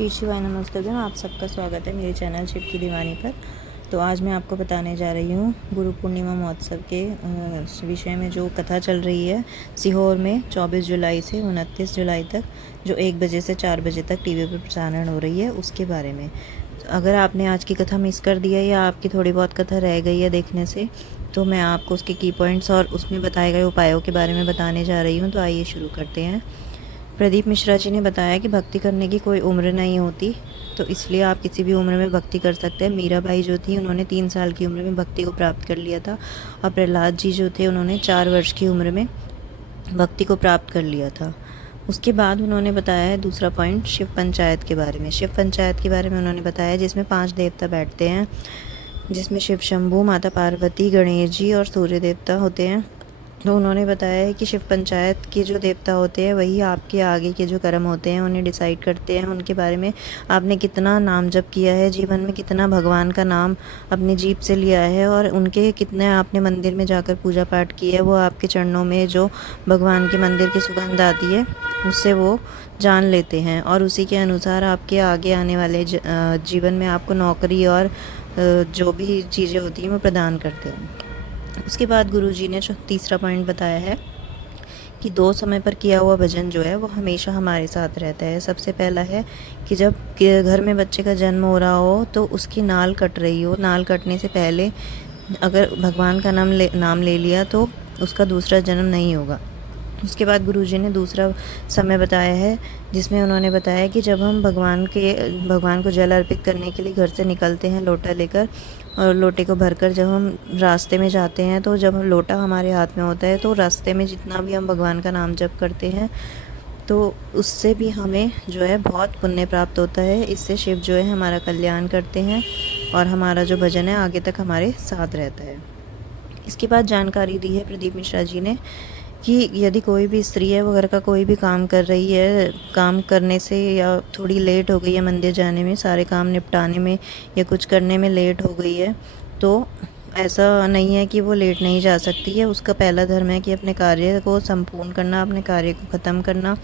श्री शिवाय नमस्ते। आप सबका स्वागत है मेरे चैनल शिव की दीवानी पर। तो आज मैं आपको बताने जा रही हूँ गुरु पूर्णिमा महोत्सव के विषय में जो कथा चल रही है सीहोर में 24 जुलाई से 29 जुलाई तक, जो 1 बजे से 4 बजे तक टीवी पर प्रसारण हो रही है, उसके बारे में। अगर आपने आज की कथा मिस कर दिया या आपकी थोड़ी बहुत कथा रह गई है देखने से, तो मैं आपको उसके की पॉइंट्स और उसमें बताए गए उपायों के बारे में बताने जा रही हूँ। तो आइए शुरू करते हैं। प्रदीप मिश्रा जी ने बताया कि भक्ति करने की कोई उम्र नहीं होती, तो इसलिए आप किसी भी उम्र में भक्ति कर सकते हैं। मीराबाई जो थी, उन्होंने 3 साल की उम्र में भक्ति को प्राप्त कर लिया था, और प्रहलाद जी जो थे, उन्होंने 4 वर्ष की उम्र में भक्ति को प्राप्त कर लिया था। उसके बाद उन्होंने बताया है दूसरा पॉइंट शिव पंचायत के बारे में। शिव पंचायत के बारे में उन्होंने बताया जिसमें 5 देवता बैठते हैं, जिसमें शिव शंभू, माता पार्वती, गणेश जी और सूर्य देवता होते हैं। तो उन्होंने बताया है कि शिव पंचायत के जो देवता होते हैं वही आपके आगे के जो कर्म होते हैं उन्हें डिसाइड करते हैं। उनके बारे में आपने कितना नाम जप किया है, जीवन में कितना भगवान का नाम अपनी जीभ से लिया है, और उनके कितने आपने मंदिर में जाकर पूजा पाठ की है, वो आपके चरणों में जो भगवान के मंदिर की सुगंध आती है उससे वो जान लेते हैं, और उसी के अनुसार आपके आगे आने वाले जीवन में आपको नौकरी और जो भी चीज़ें होती हैं वो प्रदान करते हैं। उसके बाद गुरुजी ने जो तीसरा पॉइंट बताया है कि 2 समय पर किया हुआ भजन जो है वो हमेशा हमारे साथ रहता है। सबसे पहला है कि जब घर में बच्चे का जन्म हो रहा हो तो उसकी नाल कट रही हो, नाल कटने से पहले अगर भगवान का नाम ले लिया तो उसका दूसरा जन्म नहीं होगा। उसके बाद गुरुजी ने दूसरा समय बताया है जिसमें उन्होंने बताया कि जब हम भगवान को जल अर्पित करने के लिए घर से निकलते हैं लोटा लेकर, और लोटे को भरकर जब हम रास्ते में जाते हैं, तो जब लोटा हमारे हाथ में होता है तो रास्ते में जितना भी हम भगवान का नाम जप करते हैं तो उससे भी हमें जो है बहुत पुण्य प्राप्त होता है। इससे शिव जो है हमारा कल्याण करते हैं और हमारा जो भजन है आगे तक हमारे साथ रहता है। इसके बाद जानकारी दी है प्रदीप मिश्रा जी ने कि यदि कोई भी स्त्री है वो घर का कोई भी काम कर रही है, काम करने से या थोड़ी लेट हो गई है मंदिर जाने में, सारे काम निपटाने में या कुछ करने में लेट हो गई है, तो ऐसा नहीं है कि वो लेट नहीं जा सकती है। उसका पहला धर्म है कि अपने कार्य को संपूर्ण करना, अपने कार्य को ख़त्म करना,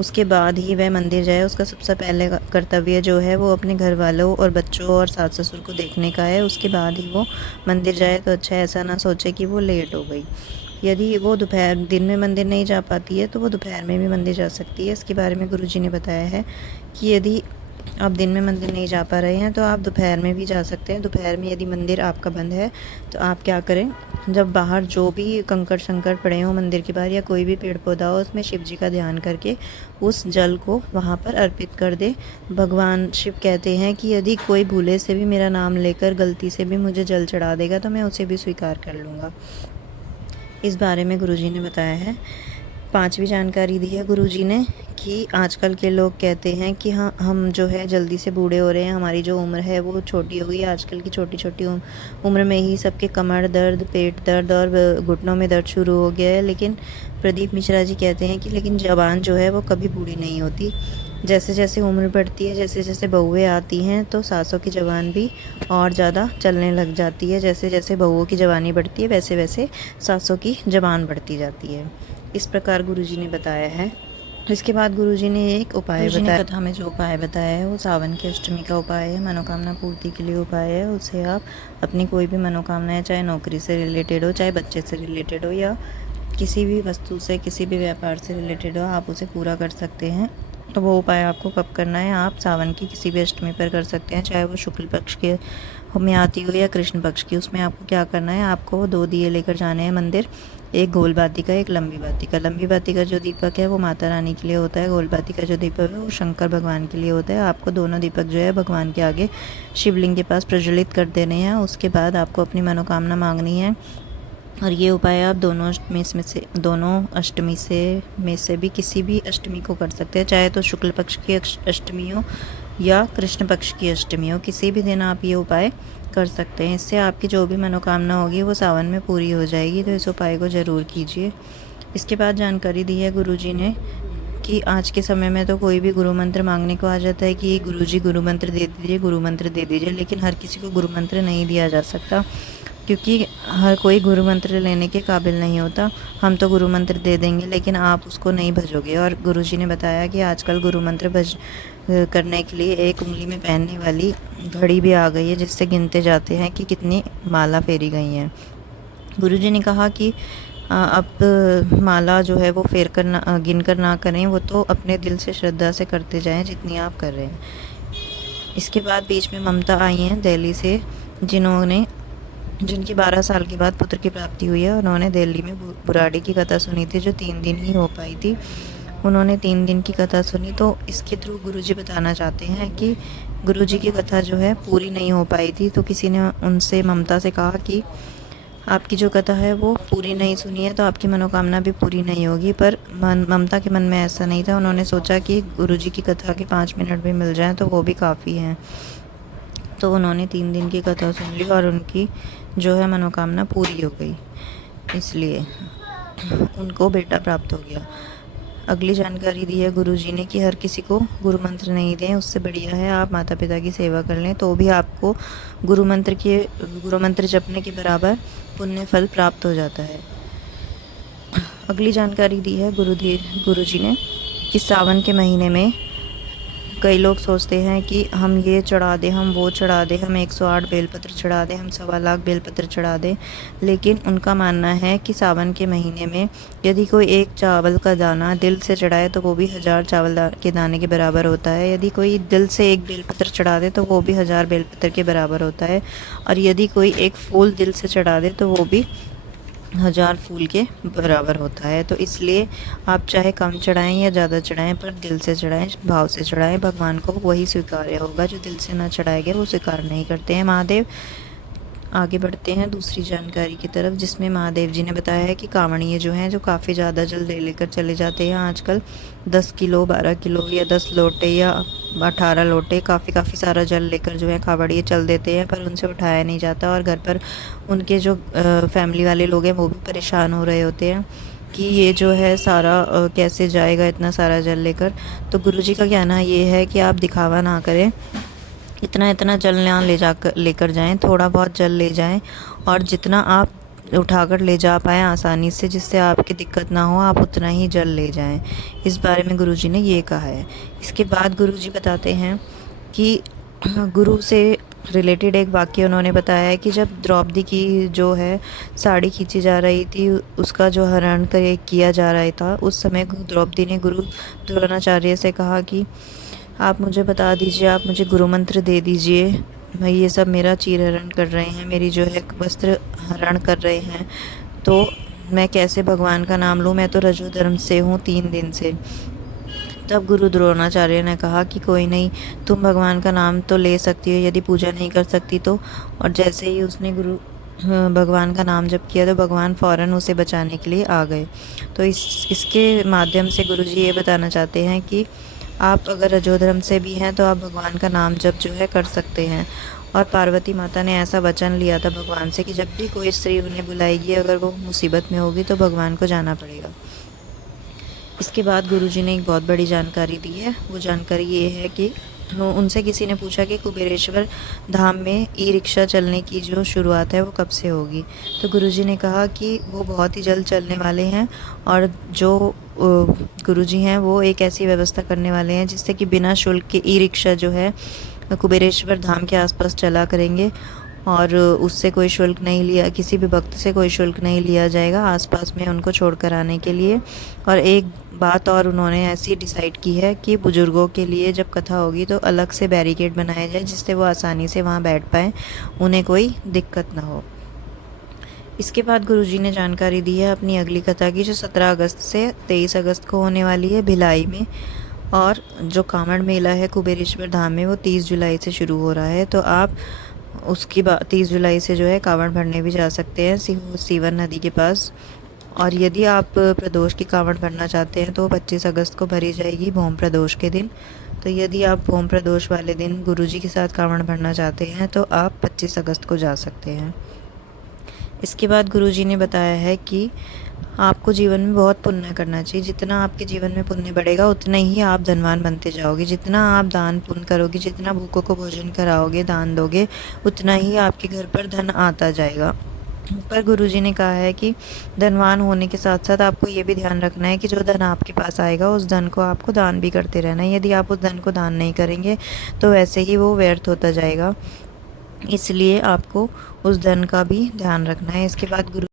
उसके बाद ही वह मंदिर जाए। उसका सबसे पहले कर्तव्य जो है वो अपने घर वालों और बच्चों और सास ससुर को देखने का है, उसके बाद ही वो मंदिर जाए। तो अच्छा ऐसा ना सोचे कि वो लेट हो गई। यदि वो दिन में मंदिर नहीं जा पाती है तो वो दोपहर में भी मंदिर जा सकती है। इसके बारे में गुरुजी ने बताया है कि यदि आप दिन में मंदिर नहीं जा पा रहे हैं तो आप दोपहर में भी जा सकते हैं। दोपहर में यदि मंदिर आपका बंद है तो आप क्या करें, जब बाहर जो भी कंकड़ शंकड़ पड़े हों मंदिर के बाहर या कोई भी पेड़ पौधा हो, उसमें शिव जी का ध्यान करके उस जल को वहाँ पर अर्पित कर दे। भगवान शिव कहते हैं कि यदि कोई भूले से भी मेरा नाम लेकर गलती से भी मुझे जल चढ़ा देगा तो मैं उसे भी स्वीकार कर लूँगा। इस बारे में गुरुजी ने बताया है। 5वीं जानकारी दी है गुरुजी ने कि आजकल के लोग कहते हैं कि हाँ, हम जो है जल्दी से बूढ़े हो रहे हैं, हमारी जो उम्र है वो छोटी हो गई है। आजकल की छोटी छोटी उम्र में ही सबके कमर दर्द, पेट दर्द और घुटनों में दर्द शुरू हो गया है। लेकिन प्रदीप मिश्रा जी कहते हैं कि लेकिन जवान जो है वो कभी बूढ़ी नहीं होती। जैसे जैसे उम्र बढ़ती है, जैसे जैसे बहुएँ आती हैं, तो सासों की जवान भी और ज़्यादा चलने लग जाती है। जैसे जैसे बहुओं की जवानी बढ़ती है वैसे वैसे सासों की जवान बढ़ती जाती है। इस प्रकार गुरुजी ने बताया है। इसके बाद गुरुजी ने एक उपाय बताया। कथा में जो उपाय बताया है वो सावन की अष्टमी का उपाय है, मनोकामना पूर्ति के लिए उपाय है। उसे आप अपनी कोई भी मनोकामना है, चाहे नौकरी से रिलेटेड हो, चाहे बच्चे से रिलेटेड हो, या किसी भी वस्तु से, किसी भी व्यापार से रिलेटेड हो, आप उसे पूरा कर सकते हैं। तो वो उपाय आपको कब करना है, आप सावन की किसी भी अष्टमी पर कर सकते हैं, चाहे वो शुक्ल पक्ष के में आती हो या कृष्ण पक्ष की। उसमें आपको क्या करना है, आपको 2 दिए लेकर जाने हैं मंदिर, एक गोल बाती का, एक लंबी बाती का। लंबी बाती का जो दीपक है वो माता रानी के लिए होता है, गोल बाती का जो दीपक है वो शंकर भगवान के लिए होता है। आपको दोनों दीपक जो है भगवान के आगे शिवलिंग के पास प्रज्वलित कर देने हैं। उसके बाद आपको अपनी मनोकामना मांगनी है, और ये उपाय आप दोनों अष्टमी में से भी किसी भी अष्टमी को कर सकते हैं, चाहे तो शुक्ल पक्ष की अष्टमी हो या कृष्ण पक्ष की अष्टमी हो, किसी भी दिन आप ये उपाय कर सकते हैं। इससे आपकी जो भी मनोकामना होगी वो सावन में पूरी हो जाएगी। तो इस उपाय को ज़रूर कीजिए। इसके बाद जानकारी दी है गुरुजी ने कि आज के समय में तो कोई भी गुरु मंत्र मांगने को आ जाता है कि गुरुजी गुरु मंत्र दे दीजिए, गुरु मंत्र दे दीजिए, लेकिन हर किसी को गुरु मंत्र नहीं दिया जा सकता। क्योंकि हर कोई गुरु मंत्र लेने के काबिल नहीं होता। हम तो गुरु मंत्र दे देंगे लेकिन आप उसको नहीं भजोगे। और गुरुजी ने बताया कि आजकल गुरु मंत्र भज करने के लिए एक उंगली में पहनने वाली घड़ी भी आ गई है, जिससे गिनते जाते हैं कि कितनी माला फेरी गई हैं। गुरुजी ने कहा कि अब माला जो है वो फेर कर ना गिन कर ना करें, वो तो अपने दिल से श्रद्धा से करते जाएं जितनी आप कर रहे हैं। इसके बाद बीच में ममता आई हैं दिल्ली से, जिनकी 12 साल के बाद पुत्र की प्राप्ति हुई है। उन्होंने दिल्ली में बुराड़ी की कथा सुनी थी, जो 3 दिन ही हो पाई थी। उन्होंने 3 दिन की कथा सुनी, तो इसके थ्रू गुरुजी बताना चाहते हैं कि गुरुजी की कथा जो है पूरी नहीं हो पाई थी। तो किसी ने उनसे, ममता से कहा कि आपकी जो कथा है वो पूरी नहीं सुनी है तो आपकी मनोकामना भी पूरी नहीं होगी। पर ममता के मन में ऐसा नहीं था। उन्होंने सोचा कि गुरुजी की कथा के 5 मिनट भी मिल जाएं तो वो भी काफ़ी हैं। तो उन्होंने 3 दिन की कथा सुन ली और उनकी जो है मनोकामना पूरी हो गई, इसलिए उनको बेटा प्राप्त हो गया। अगली जानकारी दी है गुरुजी ने कि हर किसी को गुरु मंत्र नहीं दें, उससे बढ़िया है आप माता पिता की सेवा कर लें, तो भी आपको गुरु मंत्र जपने के बराबर पुण्य फल प्राप्त हो जाता है। अगली जानकारी दी है गुरुजी ने कि सावन के महीने में कई लोग सोचते हैं कि हम ये चढ़ा दें, हम वो चढ़ा दें, हम 108 बेलपत्र चढ़ा दें, हम 1.25 लाख बेलपत्र चढ़ा दें। लेकिन उनका मानना है कि सावन के महीने में यदि कोई एक चावल का दाना दिल से चढ़ाए तो वो भी 1000 चावल के दाने के बराबर होता है। यदि कोई दिल से एक बेलपत्र चढ़ा दे तो वो भी 1000 बेलपत्र के बराबर होता है। और यदि कोई एक फूल दिल से चढ़ा दे तो वो भी 1000 फूल के बराबर होता है। तो इसलिए आप चाहे कम चढ़ाएं या ज़्यादा चढ़ाएं, पर दिल से चढ़ाएं, भाव से चढ़ाएं। भगवान को वही स्वीकार्य होगा, जो दिल से ना चढ़ाए गए वो स्वीकार नहीं करते हैं महादेव। आगे बढ़ते हैं दूसरी जानकारी की तरफ, जिसमें महादेव जी ने बताया है कि कांवड़िए जो हैं, जो काफ़ी ज़्यादा जल लेकर चले जाते हैं आजकल, 10 किलो, 12 किलो या 10 लोटे या 18 लोटे, काफ़ी सारा जल लेकर जो है कांवड़िए चल देते हैं, पर उनसे उठाया नहीं जाता। और घर पर उनके जो फैमिली वाले लोग हैं वो भी परेशान हो रहे होते हैं कि ये जो है सारा कैसे जाएगा इतना सारा जल लेकर। तो गुरुजी का कहना ये है कि आप दिखावा ना करें, इतना जल ना लेकर जाएं, थोड़ा बहुत जल ले जाएं और जितना आप उठाकर ले जा पाएँ आसानी से, जिससे आपकी दिक्कत ना हो, आप उतना ही जल ले जाएं। इस बारे में गुरुजी ने ये कहा है। इसके बाद गुरुजी बताते हैं कि गुरु से रिलेटेड एक वाक्य उन्होंने बताया है कि जब द्रौपदी की जो है साड़ी खींची जा रही थी, उसका जो हरण किया जा रहा था, उस समय द्रौपदी ने गुरु द्रोणाचार्य से कहा कि आप मुझे बता दीजिए, आप मुझे गुरु मंत्र दे दीजिए, भाई ये सब मेरा चीर हरण कर रहे हैं, मेरी जो है वस्त्र हरण कर रहे हैं, तो मैं कैसे भगवान का नाम लूँ, मैं तो रजोधर्म से हूँ 3 दिन से। तब गुरु द्रोणाचार्य ने कहा कि कोई नहीं, तुम भगवान का नाम तो ले सकती हो यदि पूजा नहीं कर सकती तो। और जैसे ही उसने भगवान का नाम जप किया तो भगवान फ़ौरन उसे बचाने के लिए आ गए। तो इसके माध्यम से गुरुजी ये बताना चाहते हैं कि आप अगर रजोधर्म से भी हैं तो आप भगवान का नाम जप जो है कर सकते हैं। और पार्वती माता ने ऐसा वचन लिया था भगवान से कि जब भी कोई स्त्री उन्हें बुलाएगी, अगर वो मुसीबत में होगी तो भगवान को जाना पड़ेगा। इसके बाद गुरुजी ने एक बहुत बड़ी जानकारी दी है। वो जानकारी ये है कि उनसे किसी ने पूछा कि कुबेरेश्वर धाम में ई रिक्शा चलने की जो शुरुआत है वो कब से होगी। तो गुरुजी ने कहा कि वो बहुत ही जल्द चलने वाले हैं, और जो गुरुजी हैं वो एक ऐसी व्यवस्था करने वाले हैं जिससे कि बिना शुल्क के ई रिक्शा जो है कुबेरेश्वर धाम के आसपास चला करेंगे, और उससे कोई शुल्क नहीं लिया, किसी भी भक्त से कोई शुल्क नहीं लिया जाएगा आसपास में उनको छोड़कर आने के लिए। और एक बात और उन्होंने ऐसी डिसाइड की है कि बुज़ुर्गों के लिए जब कथा होगी तो अलग से बैरिकेड बनाया जाए, जिससे वो आसानी से वहाँ बैठ पाएँ, उन्हें कोई दिक्कत ना हो। इसके बाद गुरुजी ने जानकारी दी है अपनी अगली कथा की, जो 17 अगस्त से 23 अगस्त को होने वाली है भिलाई में। और जो कांवड़ मेला है कुबेरेश्वर धाम में वो 30 जुलाई से शुरू हो रहा है। तो आप उसकी 30 जुलाई से जो है कांवड़ भरने भी जा सकते हैं सीवन नदी के पास। और यदि आप प्रदोष की कांवड़ भरना चाहते हैं तो 25 अगस्त को भरी जाएगी, भोम प्रदोष के दिन। तो यदि आप भोम प्रदोष वाले दिन गुरुजी के साथ कांवड़ भरना चाहते हैं तो आप 25 अगस्त को जा सकते हैं। इसके बाद गुरुजी ने बताया है कि आपको जीवन में बहुत पुण्य करना चाहिए। जितना आपके जीवन में पुण्य बढ़ेगा उतना ही आप धनवान बनते जाओगे। जितना आप दान पुण्य करोगे, जितना भूखों को भोजन कराओगे, दान दोगे, उतना ही आपके घर पर धन आता जाएगा। पर गुरुजी ने कहा है कि धनवान होने के साथ साथ आपको ये भी ध्यान रखना है कि जो धन आपके पास आएगा उस धन को आपको दान भी करते रहना है। यदि आप उस धन को दान नहीं करेंगे तो वैसे ही वो व्यर्थ होता जाएगा, इसलिए आपको उस धन का भी ध्यान रखना है। इसके बाद गुरु